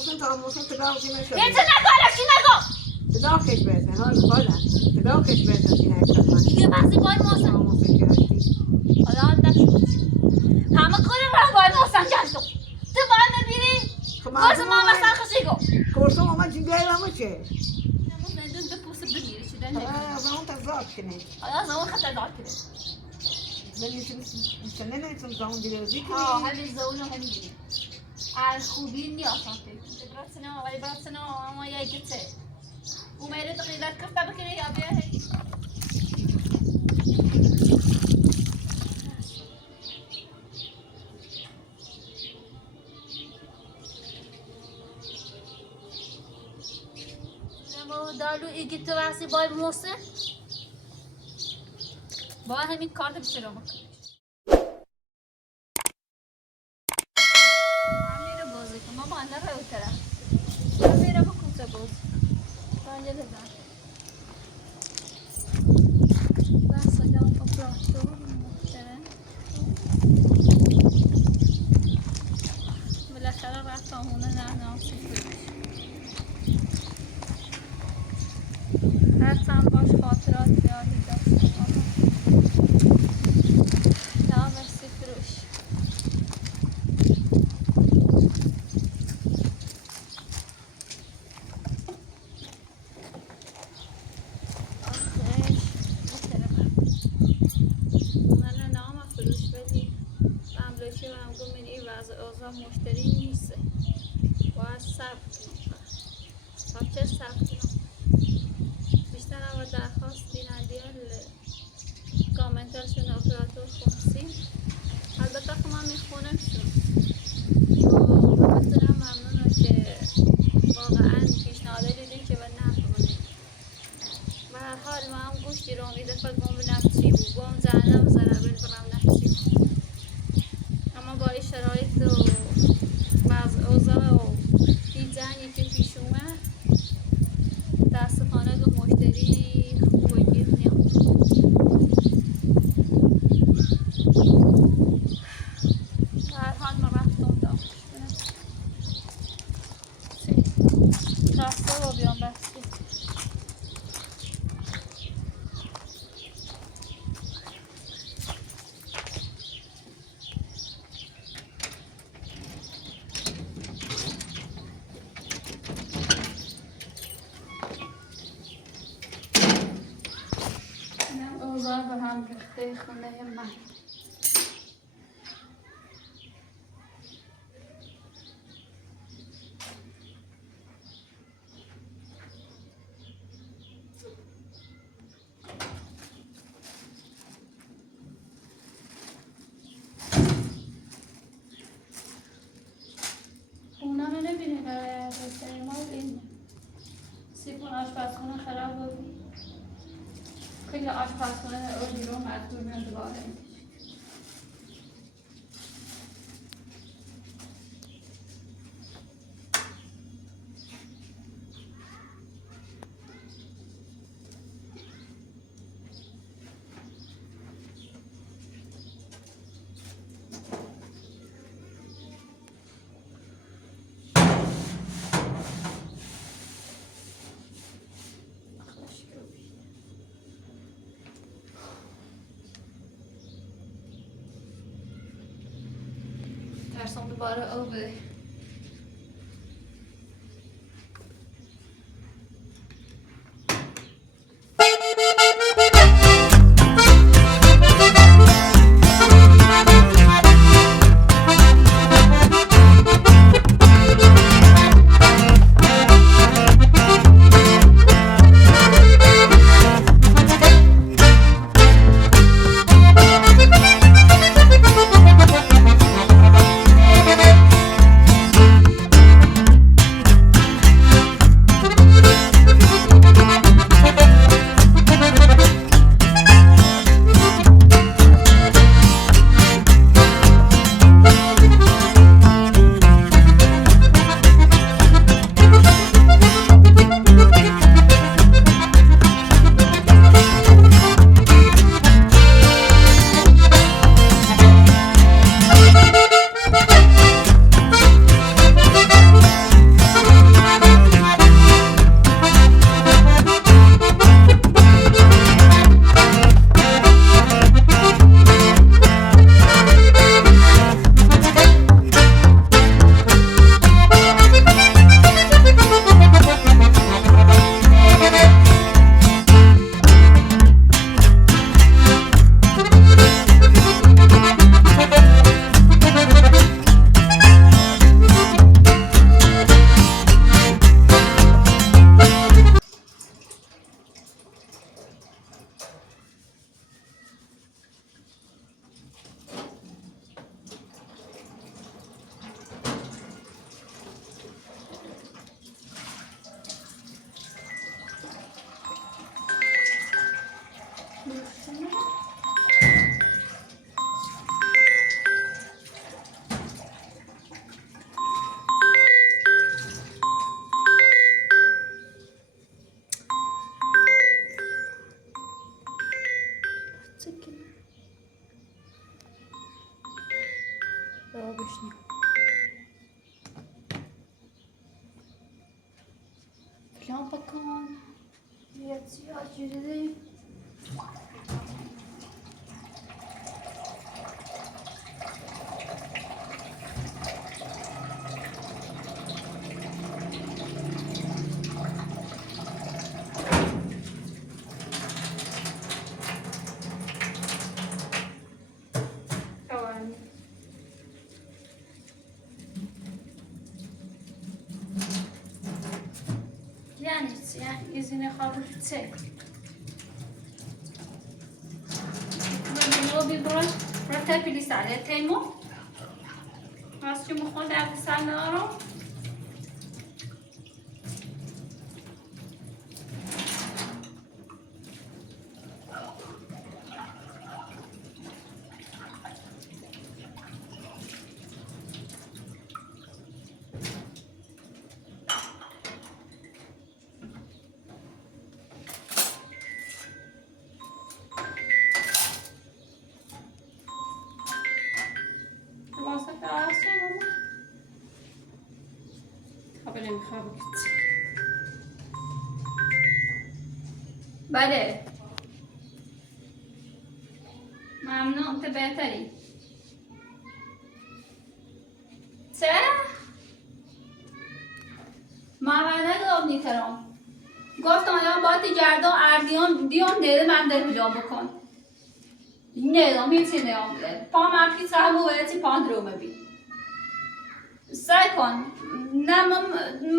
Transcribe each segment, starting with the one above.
موسم تباوكي نشد انت نگو چی نگو تباوكش بيتها هلا تباوكش بيتها هنا كمان دیگه بحثی بای محسن موسم كاشتي حالا هم نشد همه کاری برای بای محسن کرد تو باید ببینی گرز ما مثلا خشی گو كورسو ما جنجاي ما مشي بدون بپوست بگیری چی دن زمان تزاد كني حالا زمان خطر دار کرد لاني مستنينا يتم زمان دلوقتي همین زون و همین گیری از خوبی نیاسان فکر برات سنه ولی برات سنه اما یکیته وميري تقيلات كفتا بكري يا بيهي لما دارلو ايجي تواسي باي موسى باي همين كارت بشتري مكان عميرة بوزي ماما انا رأيو ترى عميرة بكوتا بوزي Olha legal. Nossa, olha um pouco tudo, né? بالاخره رفتم خونه نه رفتم باش خاطرات زیادی داشتم نه مرسی فروش مشتری نیست باید ثبت کنم چه ثبت کنم بیشتر اول درخواست بیننده کامنترشون اپراتور خونسی البته که من میخونم شد همتونم ممنونم که واقعا پیشنهاده دیدین که به نفع کنید به هر حال من هم گوشتی رو امیده فکرم به نفسی بود با هم زنم زنبیل برم نفسی بود اما با این شرایط و بعض اوضاع و دیزاینی که پیش اومد متاسفانه دو مشتری خوبه گیر نیام هر حال من رفتم داشت رفته و بیام بسید اوضاع به هم ریخته خونه من اونا رو نبینید ما این سیپون آشپزخونه خراب بود خیلی آشپزخونه رو بیرون مجبور میان دوباره ترسم دوباره او بده شام بکن یه سیاه جوری yani izine kabulse. Ben bir bura tepeli sale temo. Nasıl mı خود در سالارو؟ بله ممنون تو بهتری چه؟ محمد گفت نیکرم گفتم آیا باید گردان اردیان دیون دیده من در بجام بکن نیدم هیچی نیام بیده پا من پیس راه بویتی پاند رو مبید سعی کن نه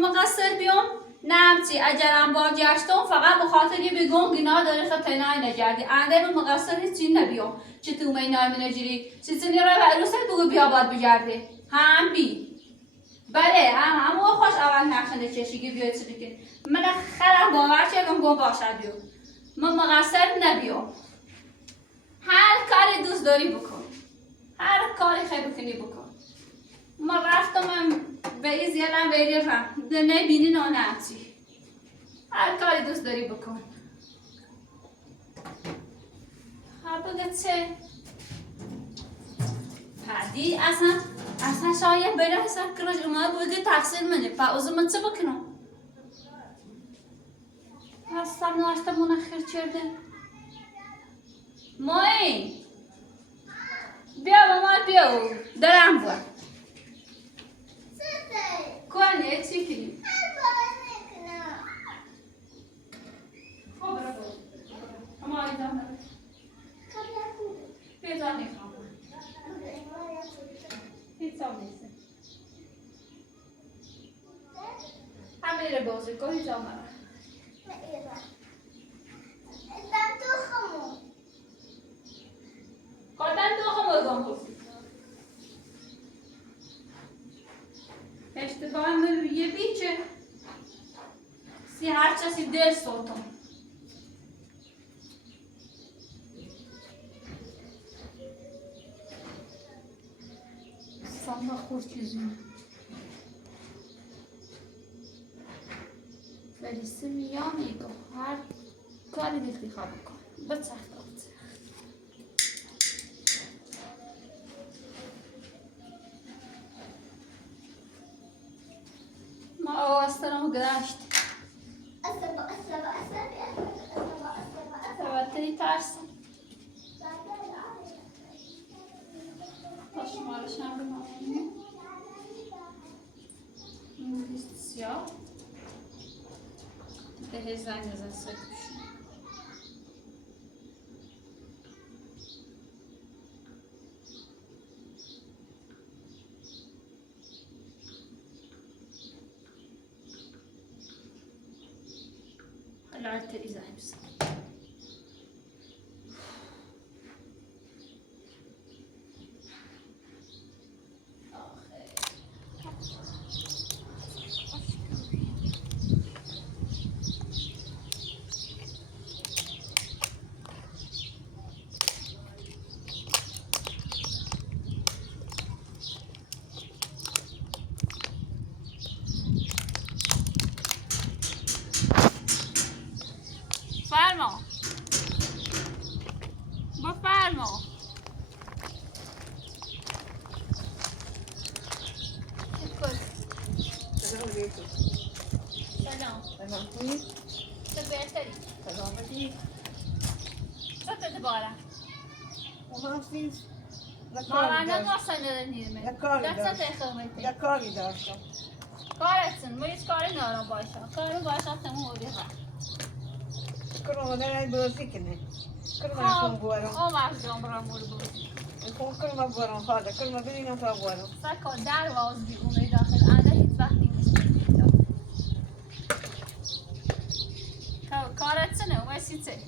مقصر بیام نه چی اجرم با گشتم فقط به خاطر یه بگم گناه داره خب تنهایی نگردی انده من مقصر هیچی نبیام چه تو مینای من نجری چه چنی را به عروست بگو بیا باید بگرده هم بی بله هم خوش اول نقشنده چشیگی بیاید چی بکن من خیلی باور کردم گم باشد بیام من مقصر نبیام هر کاری دوست داری بکن هر کاری خیلی بکنی بکن ما رفتم به این زیادم ویری رم نه بینی نه نمچی هر کاری دوست داری بکن خب بگه چه پدی اصلا شاید بره حساب کنش اومده بگه تقصیر منه فعوض من چه بکنم هستم ناشته منخیر چرده مای بیا مامان بیا درم بود کنه چی کنی؟ خب برو اما ایدان داره بیزار نیخوام هیچ هم نیسته همه رو بازی کن هیچ هم برای قدم تو خمو بازی اشتباه من یه بیچه سی هر چیزی دل سوتم سامنا خورد چیزونه فریسه میامی تو هر کاری دلتی خواه بکن بچخت استرامو گذشت توتری ترسم باش مالش هم بمانیم این لیست سیاه ده زنگ نزن سکوش العتري زي بس بفرما سلام سلام سلامتی تو بهتری سلامتی چطور دوباره مهندسی مارانا ناسنده نیمه یک کاری دست داشت. خدمتی یک کاری داشتم کارتون ما هیچ کاری ندارم باشه کارو باشه تموم و بیرم کرم دارم بازی کنه کرم خب نشون بورم او وقت جان برام مورد بود کرم بورم خاله کرم ببینم تا بورم سکا در واز بی اومه داخل انده هیچ وقت نیست کارت نه اومه سیته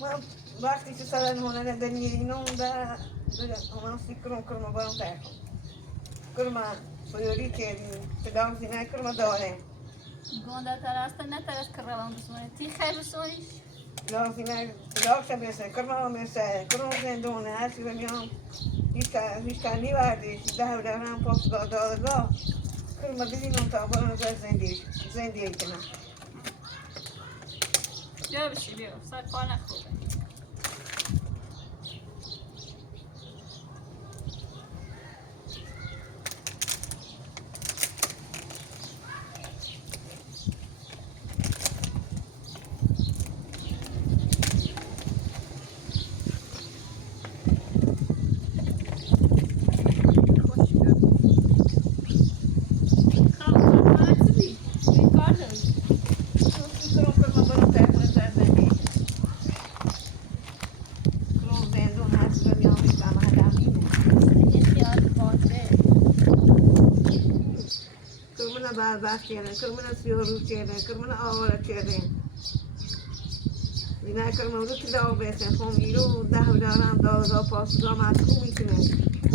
من وقتی که سرن هونه ندنیرینم در مهندسی کرم بورم تاکم کرم سیاری که تدام زینه کرم داره گونده ترسته نه ترست کردم بسونه تی خیلی بسونیش لازمه داشته بسه کرم بسه کرم زندونه هستی بمیام هیچ کنی وردیش ده دارم پاسگاه دادگاه کرم ببینم تا بورم زندگی کنم بیا بشی بیا سر کار نخوبه بربخت کردن کرمونه سیارو کردن کرمونه آواره کردن اینا کرمونه رو که داغ بیستن خون ایرو ده دارم داغا پاسگاه مسکو میکنه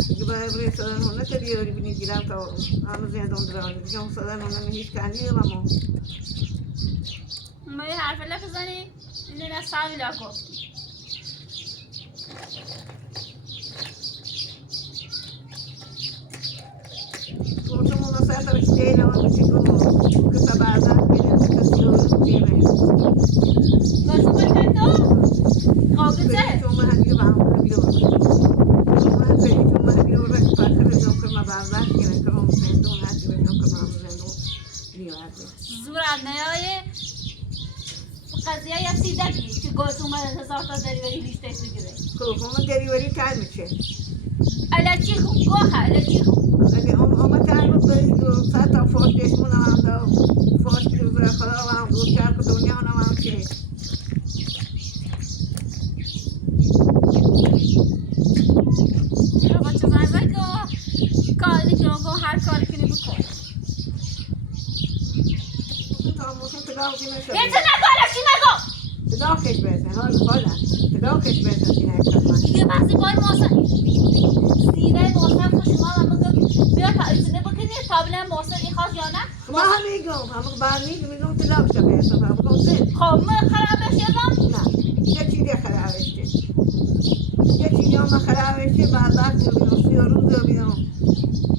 دیگه باید برای سادن هونه تا دیاری بینی گیرم تا همه زندان درانی دیگه هم سادن هونه هیچ کنی ما ما یه حرف لفظانی اینه نه سامی لاکو تو مونا ساعت رو چیزی نمان بچی کنم که سبازم کنه که سیارو کنه گفتو بکنه تو؟ قابطه؟ تو من همیو با هم بیرون من پیش تو من همیو رک پاکر دو کرم بربخت کنه کرم زندون هستی بگم کرم زندون نیومده زورت نیایه قضیه یه سیدگی که گوش اومده 1000 تا دریوری لیستش بگیره خب همه دریوری تایم میشه الکی خوب گوه الکی خوب اگه همه تایم رو برید و 100 تا فاش دشمون هم دو فاش که خدا هم دو چرک دنیا هم که آقا چه زنگ بگو کاری که آقا هر کاری کنی بکن تا موسیم تداو که نشده یه چه نگو چی نگو تداو کش بسن حال خودم تداو کش بسن سینه کتمان دیگه بحثی بای محسن سینه محسن که شما هم بگو بیا تا ایسونه بکنی تابله محسن این خواست یا نه ما هم میگم همه برمیگم میگم تداو کش بسن همه گم سن خب من خرابش یادم نه یه چیزی خرابشته یه چیزی هم خرابشته بعد ببینم 30 روز ببینم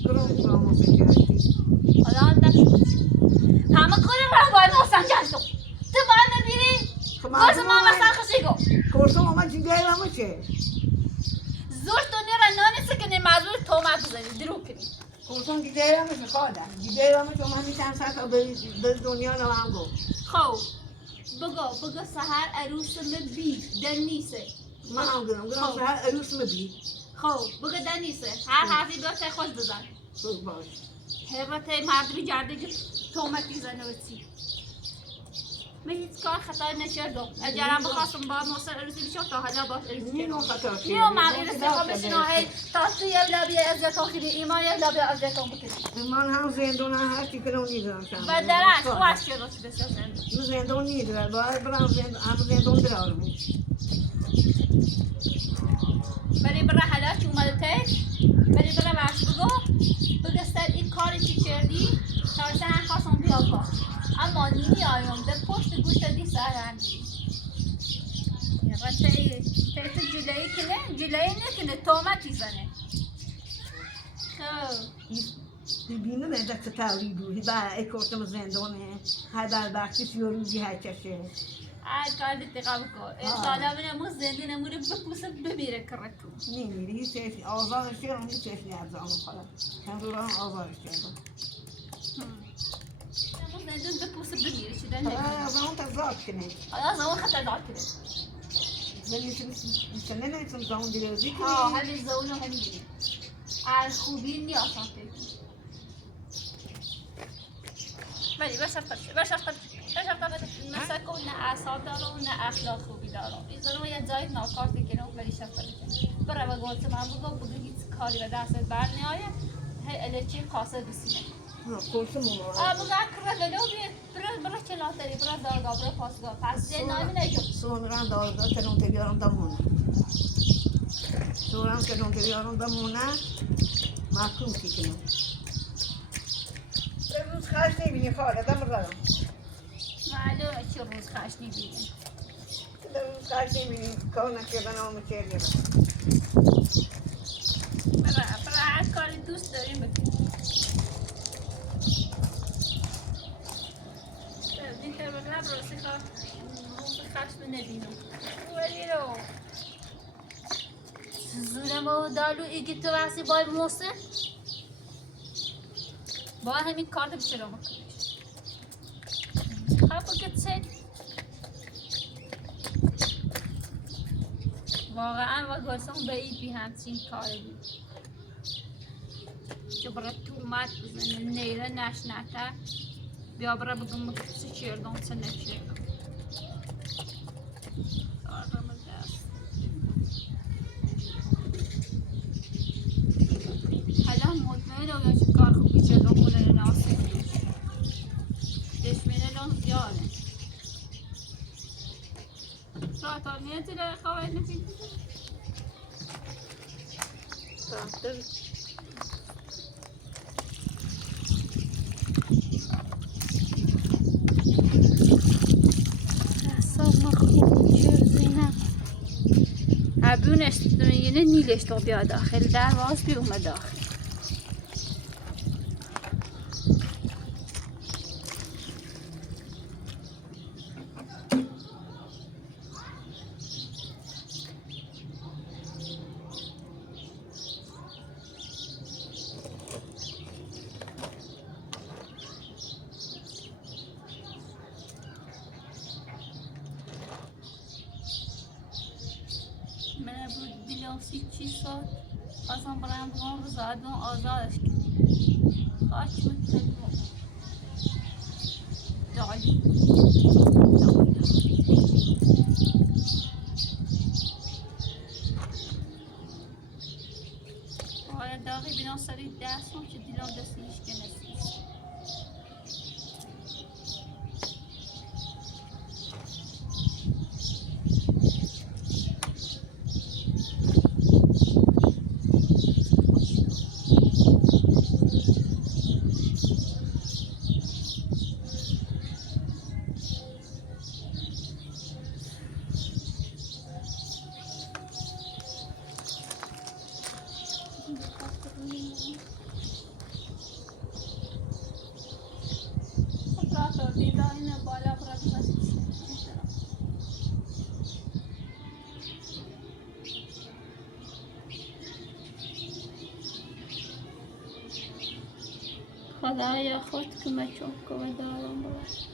کرم موسیم کردی حالا هم نشد همه کاری رو باید محسن جشن تو باید نبیری گوز ما مثلا خشیگو کورسم ama جیگه ama چه زور دنیا را نانیسته که مجبور تومت بزنی درو کنی کورسم جیگه ama چه خواهدم جیگه ama تو من میتونم ساعت به دنیا نوام گو خب بگو سهر عروس بی دن نیسه من هم گرم سهر عروس مبی خب بگو دن نیسه هر حرفی دو تا خوش بزن خوب باش هربته مردمی جرده که تومتی زنه و چی من هیچ کار خطا نکردم اگرم بخواستم با محسن عروسی بشم تا حالا باش عروسی نینو کردم خطا شد نیو من این استخواه بشنو هی تا تو یه لبی ازتون خیلی ایمان یه لبی ازتون بکنی من هم زندون هستی که اون نیدارم و درش خواهش که روش بسازن من زندون نیدارم باید برم زندون درارم بری برای حالا که اومده تک بری برای برش بگو سر این کاری که کردی تا سهر خواستم بیا کار اما نیمی آیم در پشت گوش دی سهر هم دیدی یقا تیت جلایی کنه جلایی نکنه تومتی زنه خب ببینم دست تاوری بودی با اکورتم زندونه های بربختی 30 روزی های کشه کار دیگه بکن انشالله من زندگی نموره بپوسه بمیره کرتون نمیری هیچ آزادش کردم هیچ نیازم خودم هم دوران آزادش کردم زندگی بپوسه بمیره چی و اون تزاد کنه حالا زمان خطر دار کنه مستنه نیستم زمان دیروزی ها کنه همین زمان رو همین دیگه از خوبی نیاز هم ولی بشرط مثلا کن نه اعصاب دارم نه اخلاق خوبی دارم این زنم یه جایی ناکارتی کنم ولی شرط برای و گفت من بگو هیچ کاری به دست بر نیایه الچی قاصد بسینه کلسه ماما بگو اکره للو بیاد برای چلاتری برای دارگاه برای پاسگاه پس جه نامی نگم سونران دارگاه تنون تبیارم دمونه سونران تنون تبیارم دمونه محکوم کی کنم روز خواهش نبینی خواهد دم رام معلومه چه روز خواهش نبینی روز خواهش نبینی کار نکردن آمه چه برای هر کاری دوست داریم بکنیم دیگر به لب راسی خواه روز خشم ندینم ولی رو زورم و دالو ایگی تو وقتی بای موسه با همین کارت بشه رو مکنیش خواه بگید سید واقعا و گرسان به اید بی همچین کاری بود که برای تومت بزنه نیره نشنکه بیا برای بگم چه چیردم چه نچیردم آرام دست حالا مطمئنم یا چه کار خوبی چیردم خونه ناسید دوش دشمنه یانه راه نیتی خواه نفید عبونش یعنی نیلش تو بیا داخل در واز بی اومد داخل من بود دیلاسی چی ساد خواستم برایم بگم رو زادون آزادش کنیم خواهش متلو دالی آیا داغی بینا سری دست هم که دیلم دستیش که نسیست Prato, design بالا برای خدایا خود کمکم کنه دارم باید